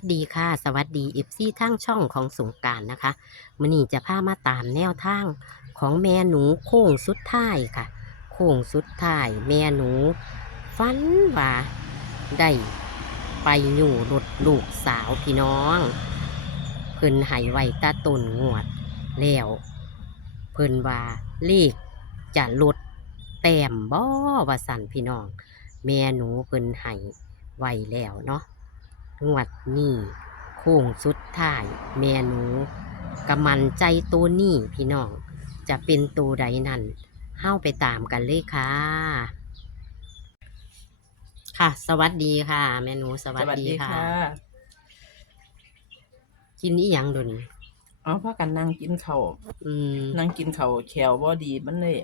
สดีค่ะ สวัสดีเอฟซีทางช่องของสงการนะคะมื่อนี้จะพามาตามแนวทางของแม่หนูโค้งสุดท้ายค่ะ โค้งสุดท้ายแม่หนูฝันว่าได้ไปอยู่รถลูกสาวพี่น้อง เพิ่นใหายไว้ตาตนงวดแล้วเพิ่นว่าเลขจะลดแต้มบ่ว่าสันพี่น้อง แม่หนูเพิ่นให้ไว้แล้วเนาะ งวดนี้โค้งสุดท้ายแม่หนูกำมันใจตัวนี้พี่น้อง จะเป็นตัวใดนั่นเฮ้าไปตามกันเลยค่ะ ค่ะ สวัสดีค่ะ แม่หนูสวัสดีค่ะ กินอีหยังดนเอาพากันนั่งกินข้าวอืมนั่งกินข้าวแขวบ่ดีมันเลย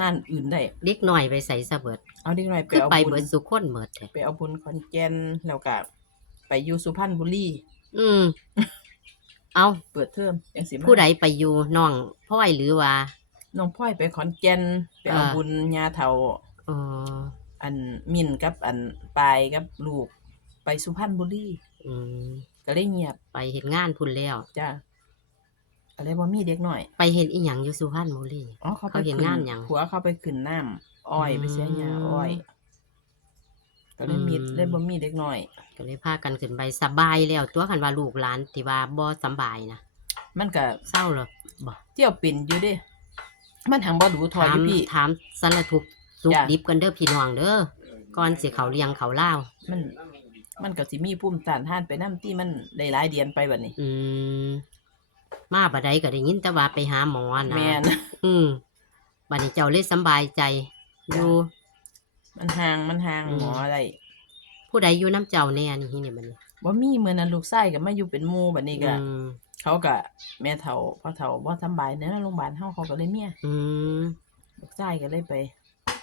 นั่นอื่นได้ เล็กหน่อยไปใส่สะเบิดเอาเด็กน้อยไปคือเอาไปบุเบิญดสุขคนเบิดเลยไปเอาบุญขอนแก่นแล้วก็ ไปอยู่สุพรรณบุรีอืม เอาเปิดเทอมจังสิมาผู้ใดไปอยู่น้องพ่อยหรือว่าน้องพ่อยไปขอนแก่นไปเอาอ่าบุญญาเฒ่า อ๋ออันมินกับอันปายกับลูก ไปสุพรรณบุรีอืมก็เลยเงียบไปเห็นงานพุ่นแล้ว จ้าอะไรบ่มีเด็กน้อย ไปเห็นอีหยังอยู่สุพรรณบุรี อ๋อเขาไปเขาเห็นขึ้งานหยังผัวเขาไปขึ้นน้ำอ้อย ไปเสียหญ้าอ้อย ก็เลยมีอืม เลยบ่มีเด็กน้อย ก็เลยพากันขึ้นไปสบายแล้วตัวคันว่าลูกหลานที่ว่าบ่สำบายนะมันก็เศร้าเหรอบ่เที่ยวเป็นอยู่เด้ มันหังบ่ดูทอถายอมยู่พี่ ถามสารทุกข์สุขจ้ะ ดิบกันเด้อพี่น้องเด้อก่อนสิเขาเลี้ยงเขาเล่าวมัน มันก็สิมีภูมิต้านทานไปนํที่มันได้หลายเดือนไปบัดนี้ อืม มาบัดใดก็ได้ยินแต่ว่าไปหาหมอนะแม่น อืมบัดนี้เจ้าเลยสำบายใจอยู่ มันห่างมันห่างอืมหมออะไรผู้ใดอยู่น้ำเจ้าแน่นี่นี่มันบ่มีมื้อนั้นลูกชายก็มาอยู่เป็นหมู่บัดนี้ก็อืมเขาก็แม่เฒ่าพ่อเฒ่าบ่สำบายในโรงพยาบาลเฮาเขาก็เลยเมียอืมลูกชายก็เลยไป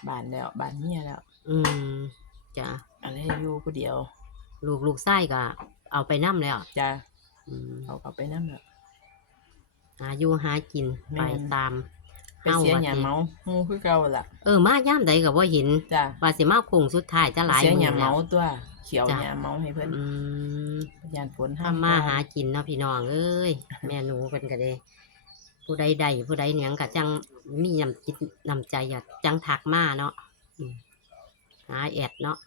บ้านแล้วบ้านเมียแล้วอืมจ้ะอะไรอยู่ผู้เดียวลูกลูกไส้ก็เอาไปนํแล้วจ้าอืมเขาก็ไปนํแล้ว หาอยู่หากินแม่ไปน ตาม ไปเสียว่าหยาติเมาหมู่คือเก่าล่ะเออมาย่ามใดก็บ่เห็นจ้าว่าสิมาโค้งสุดท้ายจะหลายเสียหมื้ยาอแล้เมาวตัว เขียวจ้ะหยาเมาให้เพิ่นอืมยานฝนทำมาหากินเนาะพี่น้องเอ้ยแม่หนูเพิ่นก็ได้ผู้ใดใดผู้ใดเหนียงก็จังมีน้ำจิตน้ำใจอยากจังทักมาเนาะอืมหาแอดเนาะ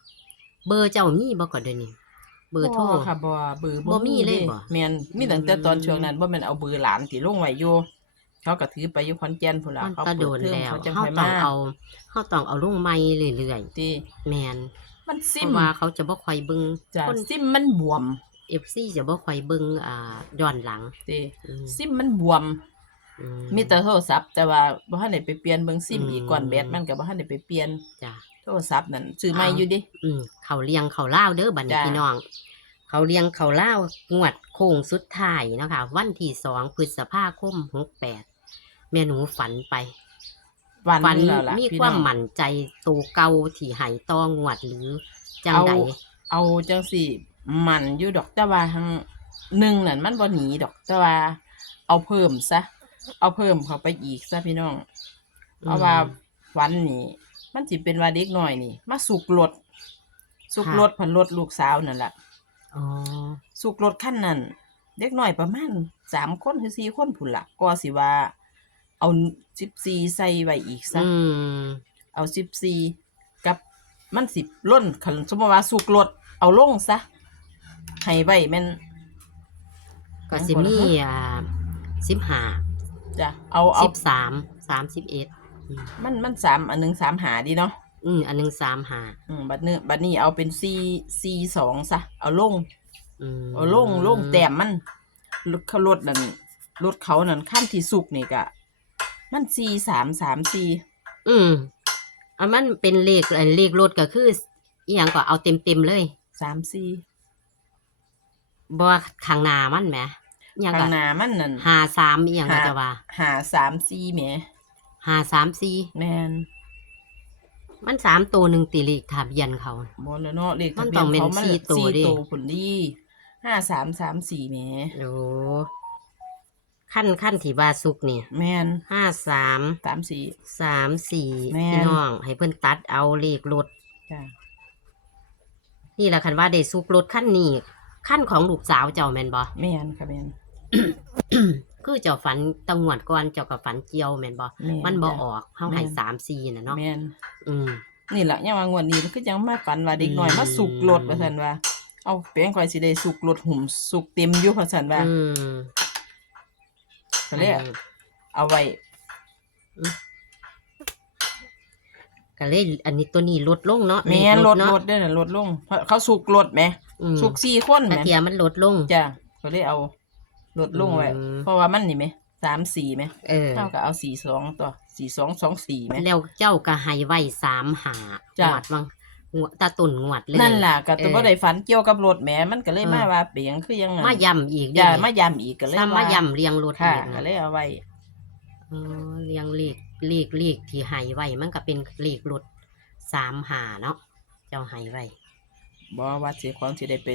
เบอร์เจ้ามีบ่ก่อนเดี๋ยวนี้เบอร์โทรค่ะบ่เบอร์บ่มีเลยบ่แม่นมีตั้งแต่อืมตอนช่วงนั้นบ่แม่นเอาเบอร์หลานที่ลงไว้อยู่ เขาก็ถือไปอยู่ขอนแก่นพุ่นล่ะมันเขาก็เปิโดดนเทอมแล้วเขาจังเฮาค่อยต้องมาเอาเฮาต้องเอาลงใหม่เรื่อยที่ๆแม่นมันเพซิมราะว่าเขาจะบ่ค่อยเบิ่งจ้ะคน ซิมมันบวม FC จะบ่ค่อยเบิ่งอ่าย้อนหลังที่อืมซิมมันบวม อื มีแต่โทรศัพท์แต่ว่าบ่ทันได้ไปเปลี่ยนเบิ่งซิมอืม อีกก่อนแบตมันก็บ่ทันได้ไปเปลี่ยนจ้ะ โทรศัพท์นั่นซื้อใหม่อยู่ดิ อืมเขาเลี้ยงเขาเล่าวเด้อบัดนี้จ้ะ พี่น้อง เขาเลี้ยงเขาเล่าวงวดโค้งสุดท้ายเนาะคะวันที่สองพฤษภาคมหกแปด แม่หนูฝันไปวันฝันนึงแล้วล่ะมีพี่ความน้องมั่นใจตัวเก่าที่ใหายตองวดหรือจังใดเอาจังสิมันอยู่ดอกแต่ว่าทั้งหนึ่งนั่นมันบ่หนีดอกแต่ว่า เอาเพิ่มซะ เอาเพิ่มเข้าไปอีกซะพี่น้องเพราะว่าวันนี้มันสิเป็นว่าเด็กน้อยนี่ มาสุกรถสุกรถพันรถลูกสาวนั่นแหละอ๋อสุกรถขั้นนั้นเด็กน้อยประมาณสามคนหรือสี่คนพุ่นละก็สิว่า เอาสิบสี่ใส่ไว้อีกซะอืม เอาสิบสี่กับมันสิบล้นคันสมมติว่าสุกรถเอาลงซะให้ไว้แม่น ก็สิมีอ่าสิบห้าจ้ะเอาเอาสิบสามสามสิบเอ็ดมันมันสามอันหนึ่งสามหาดีเนาะอืมอันหนึ่งสามห้าอืมบัดนี้บัดนี้เอาเป็นซีซีสองซะเอาลงอืมเอาลงลงแต้มมันรถเขารถนั่นรถเขานั่นขั้นที่สุกนี่กะ มันสี่สามสามสี่อืมอันมันเป็นเลขอันเลขรถก็คืออีหยังก็เอาเต็มเต็มๆเลยสามสี่บ่ว่าข้างหน้ามันแหมอิหยังข้าก็งหน้ามันนั่นหาสามอีหยังก็จะว่าหาสามสี่แหมหาสามสี่แมนมันสามตัวหนึ่งตีเลขทะเบียนเขา บอแล้วเนาะเลขมัทะนเบีต้ยอนงเป็นเขามันสี่ตัวสี่ดิตัวผลดีห้าสามสามสี่แหม โอ้ ขั้นขั้นที่บาสุกนี่แมนห้าสามสามสี่ สามสี่แม่น พี่น้อง ให้เพิ่นตัดเอาเลขรถ จ้ะนี่แหละคันว่าได้สุกรถขั้นนี้ขั้นของลูกสาวเจ้าแม่นบ่ แม่นค่ะแม่นคือเจ้าฝันตะงวดก่อนเจ้าก็ฝันเกี่ยวแม่นบ่ แม่นมันบ่จ้ะออกเฮาให้แม่น สามสี่น่ะเนาะแม่นอืม นี่แหละยังว่างวดนี้คือยังมาฝันว่าเด็กน้อยอืม มาสุกรถว่าซั่นว่า เอาแป้งข่อยสิได้สุกรถหุ่มสุกเต็มอยู่ว่าซั่นว่า อืม ก็เลยเอาไว้ก็เลยอันนี้ตัวนี้ลดลงเนาะแม่นลดเนาะลดได้น่ะลดลงเพราะเขาสุกรถแหมอืมสุกสี่คนถ้าแหมเทียมันลดลงจ้ะก็เลยเอาลดลงไว้อืมเพราะว่ามันนี่ไหมสามสี่ไหมเออเท่ากับเอาสี่สองตัวสี่สองสองสี่ไหมแล้วเจ้าก็ให้ไว้สามหาจ้ะงวดวัง งวดตาตุ่นงวดเลย นั่นล่ะก็ตัวเออบ่ได้ฝันเกี่ยวกับรถแหมมันก็เลยเออมาว่าเปียงคือยังไงมาย่ำอีกจ้ะเด้มาย้ำอีกก็เลยซ้ำมาว่าย่ำเรียงรถค่ะอีกก็นะเลยเอาไว้อ๋อเรียงเลขเลขเลขที่ให้ไว้มันก็เป็นเลขรถสามหาเนาะเจ้าให้ไว้บ่ว่าเสียของสิได้ไป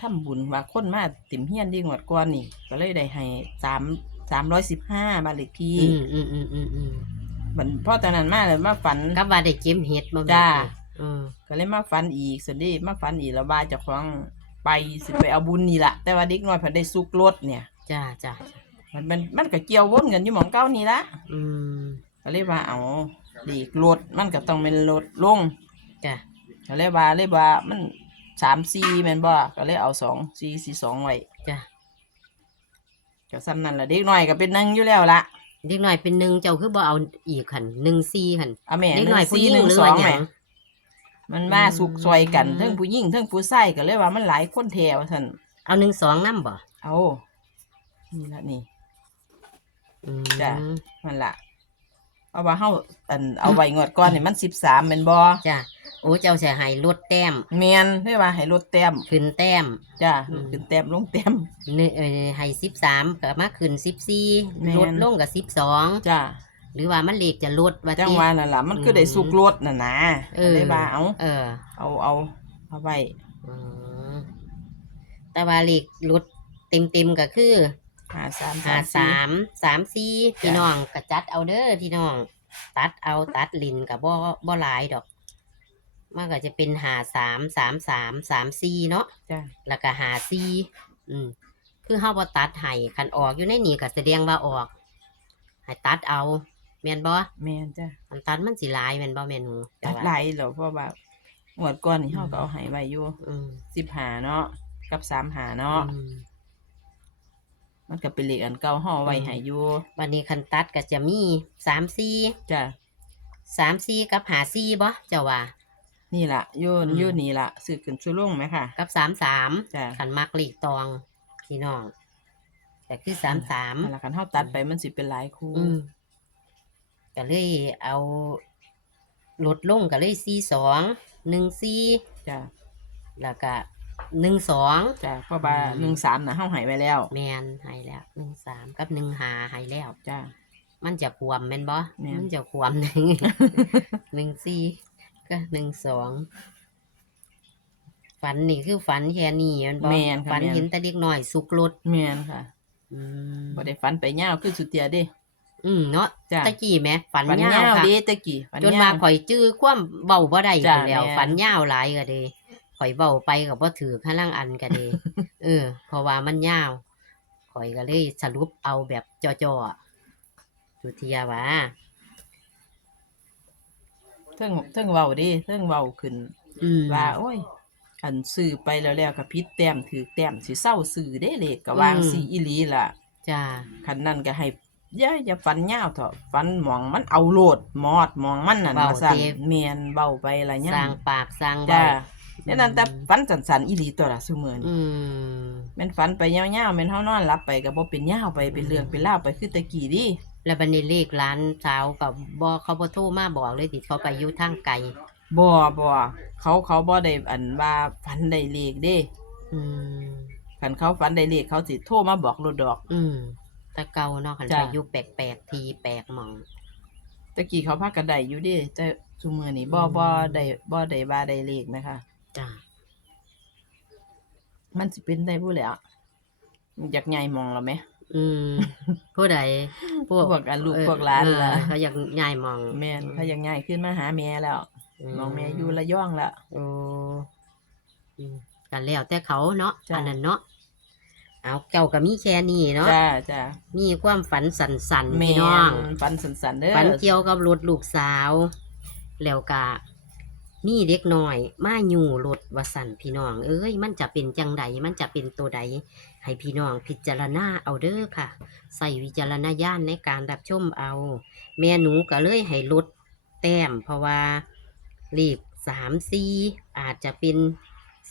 ทำบุญว่าคนมาติ่มเฮียนดีงวดก่อนนี่ ก็เลยได้ให้สามสามร้อยสิบห้าบาทเลขที่อืมอืมอืมอืมอืมมันพอตอนนั้นมาเลยมาฝันก็ว่าได้เก็บเห็ดมาแม่นจ้า อืมก็เลยมาฝันอีกส่วนนี้มาฝันอีกแล้วว่าเจะคล้าของไปสิไปเอาบุญนี่แหละแต่ว่าเด็กน้อยเพิ่นได้สุกรถเนี่ยจ้าจ้ามันมันมันก็เกี่ยววนกันอยู่หมองเก้านี่ละอืมก็เลยว่าเอาดีกรถมันก็ต้องเป็นรถลง จ้าก็เลยว่าเลยว่ามันสามสี่แม่นบ่ก็เลยเอาสองสี่สี่สองไว้จ้าก็ซ้ำนั่นละเด็กน้อยก็เป็นหนึ่งอยู่แล้วละเด็กหน่อยเป็นหนึ่งเจ้าคือบ่เอาอีกขันหนึ่งซีขันเอาแม่เด็กหหน่นึ่อยงผู้หสี่ญิงหนึ่งหรือสอว่างหแหยัม่ง มันมาอืมสุกซอยกันเทั้งผู้หญิงเทั้งผู้ชายก็เลยว่ามันหลายคนแถวท่านเอาหนึ่งสองน้ำบ่เอานี่ละนี่ อืมจ้ะ มันละเอาว่าเฮาอันเอาไว้งวดก่อนนี่มันสิบสามเป็นบ่จ้าโอ้เจ้าเสียหายลดแต้ม เมียนได้ว่าให้ลดแต้มขึ้นแต้ม จ้าอืม ขึ้นแต้มลงแต้มเนื้อเอ่อให้สิบสามก็มาขึ้นสิบสี่แม่น ลดลงกับสิบสองจ้า หรือว่ามันเลขจะลดว่าจังติ หวะนั่นล่ะมันคือได้สุกรถน่ะนะเออ ได้ว่าเอาเออ เอาเอาเอาไว้อืมแต่ว่าเลขลดเต็มเต็มๆก็คือหาสามหาสาสามมสามสี่พี่น้องกระจัดเอาเด้อพี่น้อง ตัดเอาตัดลินกับบ่บ่หลายดอก มันก็จะเป็นหาสามสามสามสามสี่เนาะ จ้าแล้วก็หาสี่อืม คือเฮาบ่ตัดให้คันออกอยู่ในนี่ก็แสดงว่าออก ให้ตัดเอา แม่นบ่แม่นจ้าอันตัดมันสิหลายแม่นบ่แม่นหนูตัดไหลายแล้วเพราะว่าหมวดก่อนนี่เฮาก็เอาให้ไว้อยู่อืมสิบหาเนาะกับสามหาเนาะอืมมันก็เป็นเลขอันเก่าเฮาเอาไว้ให้อยู่วันนี้คันตัดก็จะมีสามสี่จ้าสามสี่กับหาสี่บ่เจ้าว่า นี่ล่ะโยนอืม โยนนี่ล่ะซื้อขึ้นซื้อลงไหมค่ะ กับสามสามจ้าขันมักหลีกตองพี่น้องแต่คือสามสาม นั่นล่ะคันเฮาตัดไปมันสิเป็นหลายคู่อืม ก็เลยเอาลดลงก็เลยสี่สองหนึ่งสี่จ้าแล้วก็หนึ่งสองจ้าเพราะว่าอืมหนึ่งสามน่ะเฮาให้ไว้แล้ว แมนให้แล้วหนึ่งสามกับหนึ่งหาให้แล้ว จ้ามันจะควมแม่นบ่แม่น มันจะควมหนึ่ง หนึ่งสี่ก็หนึ่งสองฝันนี่คือฝันแค่นี้แมันบ่แม่นค่ะฝันแม่น เห็นแต่เด็กน้อยสุกรถแม่นค่ะอืมบ่ได้ฝันไปยาวคือสุดเตียเด้ อืมเนาะจ้ะ ตะกี้แหมฝันฝันยายาววค่ะเด้ตะกี้ฝันจนยาว มาข่อยจื้อความเบาบ่ได้จ้ะพู้นแล้วแม่นฝันยาวหลายก็เด้ข่อยเบาไปก็บ่ถือข้างล่างอันก็เด้เออเพราะว่ามันยาวข่อยก็เลยสรุปเอาแบบจ่อๆอะสุเทียว่าเทิงเทิงเว้าเด้เทิงเว้าขึ้นอืม ว่าโอ้ยอันซื้อไปแล้วแล้วก็ผิดแต้มถือแต้มสิเศร้าซื้อเด้เลขก็วางสีอีหลีล่ะ จ้า คันนั้นก็ให้ อย่าอย่าฝันยาวเถอะฝันหมองมันเอาโลดหมอดหมองมันนั่นว่าซั่นเมียนเบาไปละยัสร้างปากสร้างจ้าเว้าเนี่ยนั่นแต่ฝันสันๆอีหลีตัวละซุมื้อนี้ อืมแม่นฝันไปยาวๆแม่นเฮานอนหลับไปก็บ่เป็นยาวไปเป็นเรื่องเป็นราวไปคือแตะกี้ดิแล้วบัดนี้เลขร้านสาวกับบ่เขาบ่โทรมาบอกเลยติเขาไปอยู่ทางไกลบ่บ่เขาเขาบ่ได้อันว่าฝันได้เลขเด้อืมคันเขาฝันได้เลขเขาสิโทรมาบอกโลดดอก อืม แต่เก่าเนาะคันจ้ะไปอยู่แปลกๆทีแปลกหมอง ตะกี้เขาพากันได้อยู่เด้แต่ซุมื้อนี้บ่อืม บ่ได้บ่ได้ว่าได้เลขนะคะ จ้ามันสิเป็นได้ผู้แหล้วมันอยากใหญ่มองแล้วไหม อืม ผู้ใดพวกพวกอันลูกเออพวกหลานเออล่ะ เขาอยากย้ายหมองแม่นเขาอยากใหญ่ขึ้นมาหาแม่แล้วมองแม่อยู่ระยองแล้ว โอ้อืมกกันแล้วแต่เขาเนาะจ้ะ อันนั้นเนาะ เอาเจ้าก็มีแค่นี้เนาะจ้าจ้ามีความฝันสันสันๆแม่พี่น้อง นฝันสันๆเด้อฝันเกี่ยวกับรถลูกสาว แล้วก็มีเด็กน้อย มาอยู่รถวสันพี่น้อง เอ้ย มันจะเป็นจังใดมันจะเป็นตัวใด ให้พี่น้องพิจารณาเอาเด้อค่ะ ใส่วิจารณญาณในการรับชมเอา แม่หนูก็เลยให้ลดแต้ม เพราะว่าเลขสามซีอาจจะเป็น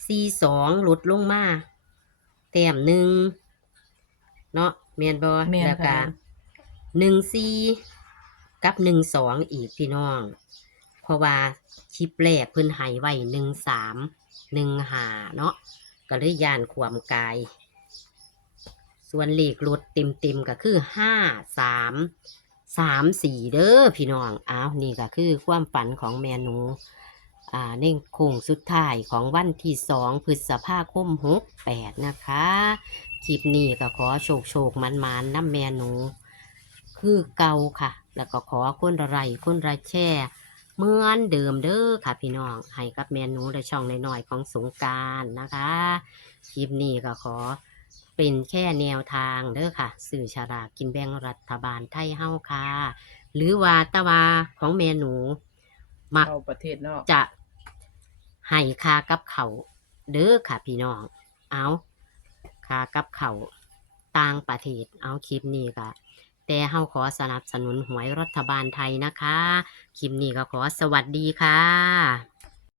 ซีสองลดลงมา แต้มหนึ่งเนาะแมนบอแม่นแล้วก็ค่ะ หนึ่งซีกับหนึ่งสองอีกพี่น้อง เพราะว่าคลิปแรกเพิ่นให้ไว้หนึ่งสามหนึ่งหาเนาะก็เลยย่านความกาย ส่วนเลขรถเต็มเต็มๆก็คือห้าสามสามสี่เด้อพี่น้องอ้าวนี่ก็คือความฝันของแม่หนูอ่า ในโค้งสุดท้ายของวันที่สองพฤษภาคมหกแปดนะคะ คลิปนี้ก็ขอโชคโชคมันมันๆน้ำแม่หนู คือเก่าค่ะ แล้วก็ขอคนละไรคนละแช่เหมือนเดิมเด้อค่ะพี่น้อง ให้กับแม่หนูและช่องน้อยๆของสงกรารนะคะ คลิปนี้ก็ขอเป็นแค่แนวทางเด้อค่ะ สื่อฉลากกินแบ่งรัฐบาลไทยเฮาค่ะ หรือว่าแตะวาของแม่หนูมักเอาประเทศนอกจะ ให้ค่ากับเขาเด้อค่ะพี่น้อง เอาค่ากับเขาต่างประเทศ เอาคลิปนี้ก็แต่เฮาขอสนับสนุนหวยรัฐบาลไทยนะคะ คลิปนี้ก็ขอสวัสดีค่ะ